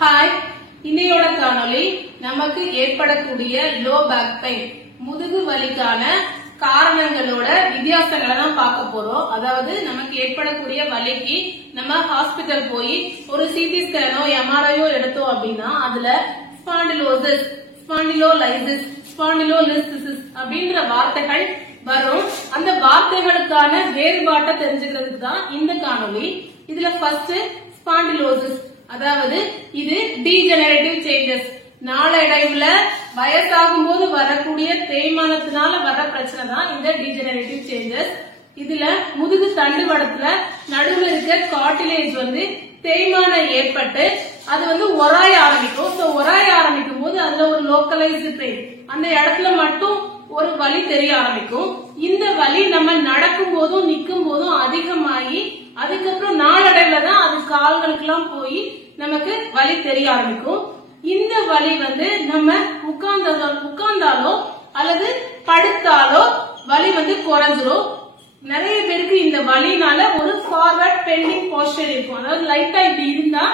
Hi, இன்னையோட காணொளி நமக்கு ஏற்படக்கூடிய லோ பேக் பெயின் முதுகு வலிக்கான காரணங்களோட வித்தியாசங்களை தான் பார்க்க போறோம். அதாவது நமக்கு ஏற்படக்கூடிய வலிக்கு நம்ம ஹாஸ்பிட்டல் போய் ஒரு சிடி ஸ்கேனோ எம்ஆர்ஐயோ எடுத்தோம் அப்படின்னா அதுல ஸ்பாண்டிலோசிஸ், ஸ்பாண்டிலோலைசிஸ், ஸ்பாண்டிலோலிஸ்டிசிஸ் அப்படின்ற வார்த்தைகள் வரும். அந்த வார்த்தைகளுக்கான வேறுபாட்டை தெரிஞ்சுக்கிறதுக்கு தான் இந்த காணொளி. இதுல ஃபர்ஸ்ட் ஸ்பாண்டிலோசிஸ், அதாவது இது டீஜெனரேட்டிவ் சேஞ்சஸ், நாளடைவுல வயசாகும் போது வரக்கூடிய தேய்மானத்தினால வர பிரச்சனை தான் இந்த டீஜெனரேட்டிவ் சேஞ்சஸ். இதுல முதுகு தண்டுவடத்துல நடுவுல இருக்க கார்டிலேஜ் தேய்மானம் ஏற்பட்டு அது உராய ஆரம்பிக்கும். உராய ஆரம்பிக்கும் போது அதுல ஒரு லோக்கலைஸ்டு பெயின், அந்த இடத்துல மட்டும் ஒரு வலி தெரிய ஆரம்பிக்கும். இந்த வலி நம்ம நடக்கும் போதும் நிக்கும் போதும் அதிகமாகி அதுக்கப்புறம் நாளடைவுல தான் அது கால்களுக்கெல்லாம் போய் நமக்கு வலி தெரிய ஆரம்பிக்கும். இந்த வலி நம்ம உட்கார்ந்தாலோ அல்லது படுத்தாலோ வலி குறைஞ்சிரும். நிறைய பேருக்கு இந்த வலினால ஒரு ஃபார்வர்ட் பெண்டிங் போஸ்டர் இருக்கும். அதாவது லைட்டா இப்படி இருந்தா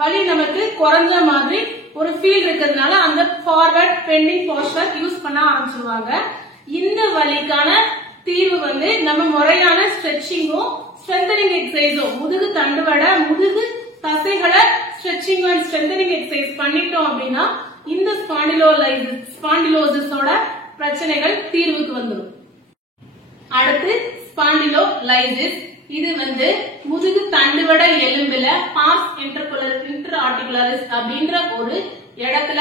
வலி நமக்கு குறைஞ்ச மாதிரி ஒரு ஃபீல் இருக்கிறதுனால அந்த ஃபார்வர்ட் பெண்டிங் போஸ்டர் யூஸ் பண்ண ஆரம்பிச்சிருவாங்க. இந்த வலிக்கான தீர்வு நம்ம முறையான ஸ்ட்ரெச்சிங்கும் ஸ்ட்ரென்தனிங் எக்ஸசைஸும், முதுகு தண்டுவட முதுகு தசைகளை ஸ்ட்ரெச்சிங் அண்ட் ஸ்ட்ரென்தனிங் எக்ஸசைஸ் பண்ணிட்டோம் அப்படின்னா இந்த ஸ்பாண்டிலோசிஸோட பிரச்சனைகள் தீர்வுக்கு வந்துடும். அடுத்து ஸ்பாண்டிலோலைசிஸ், இது முதுகு தண்டுவட எலும்புல பாஸ் இன்டர் ஆர்டிகுலரிஸ் அப்படின்ற ஒரு இடத்துல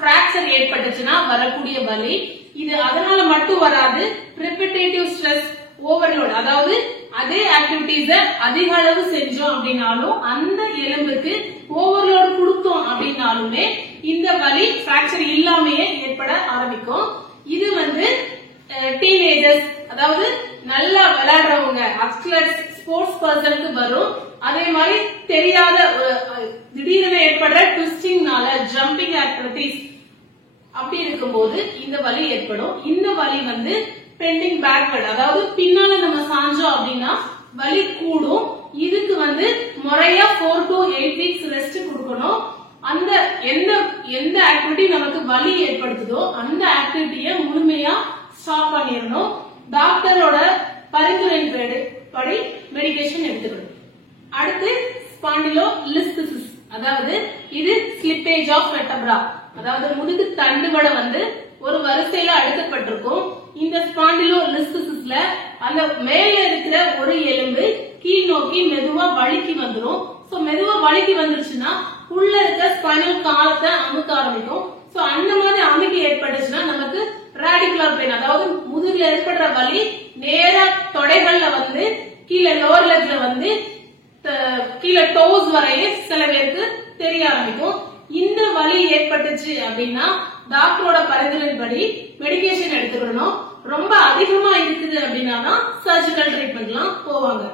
பிராக்சர் ஏற்பட்டுச்சுன்னா வரக்கூடிய வலி. இது அதனால மட்டும் வராது, ரிப்பீட்டேட்டிவ் ஸ்ட்ரெஸ் ஓவர்லோட், அதாவது அதே ஆக்டிவிட்டிஸ அதிக அளவு செஞ்சோம் அப்படின்னாலும் அந்த எலும்புக்கு ஓவர்லோட் கொடுத்தோம் அப்படின்னாலுமே இந்த வலி பிராக்சர் இல்லாமையே ஏற்பட ஆரம்பிக்கும். இது டீனேஜர்ஸ், அதாவது நல்லா விளையாடுறவங்க, அத்லெட்ஸ், ஸ்போர்ட்ஸ் பர்சனுக்கு வரும். அதே மாதிரி தெரியாத திடீரென ஏற்படுற ட்விஸ்டிங்னால, ஜம்பிங் ஆக்டிவிட்டிஸ் அப்படி இருக்கும்போது இந்த வலி ஏற்படும். இந்த வலி பெண்டிங் பேக்வர்ட், அதாவது பின்னால நம்ம சாஞ்சோம் அப்படின்னா வலி கூடும். இதுக்கு முறையா 4 to 8 வீக்ஸ் ரெஸ்ட் கொடுக்கணும். அந்த எந்த ஆக்டிவிட்டி நமக்கு வலி ஏற்படுத்துதோ அந்த ஆக்டிவிட்டியை முழுமையா ஸ்டாப் பண்ணிடணும். டாக்டரோட பரிந்துரைப்படி மெடிகேஷன் எடுத்துக்கணும். அடுத்து ஸ்பாண்டிலோலிஸ்டிசிஸ், அதாவது இது ஸ்லிப்பேஜ் ஆஃப் வெர்டெப்ரா, அதாவது முதுகு தண்டுவட ஒரு வரிசையில அடுக்கப்பட்டிருக்கும். இந்த ஸ்பாண்டிலோலிஸ்டிசிஸ்ல அந்த மேல இருக்கிற ஒரு எலும்பு கீழ் நோக்கி மெதுவா வழுக்கி வந்துடும். மெதுவா வழுக்கி வந்துருச்சுன்னா உள்ள இருக்க ஸ்பைனல் காலத்தை அமுக்க ஆரம்பிக்கும். அந்த மாதிரி அமுக்கி ஏற்பட்டுச்சுன்னா நமக்கு ராடிகுலர் பெயின், அதாவது முதுகுல ஏற்படுற வலி நேரா தொடைகள்ல கீழே லோவர் லெக்ல கீழே டோஸ் வரையே சில பேருக்கு தெரிய ஆரம்பிக்கும். இந்த வலி ஏற்பட்டுச்சு அப்படின்னா டாக்டரோட பரிந்துரைப்படி மெடிகேஷன் எடுத்துக்கணும். ரொம்ப அதிகமா இருக்குது அப்படின்னா தான் சர்ஜிக்கல் ட்ரீட்மெண்ட்லாம் போவாங்க.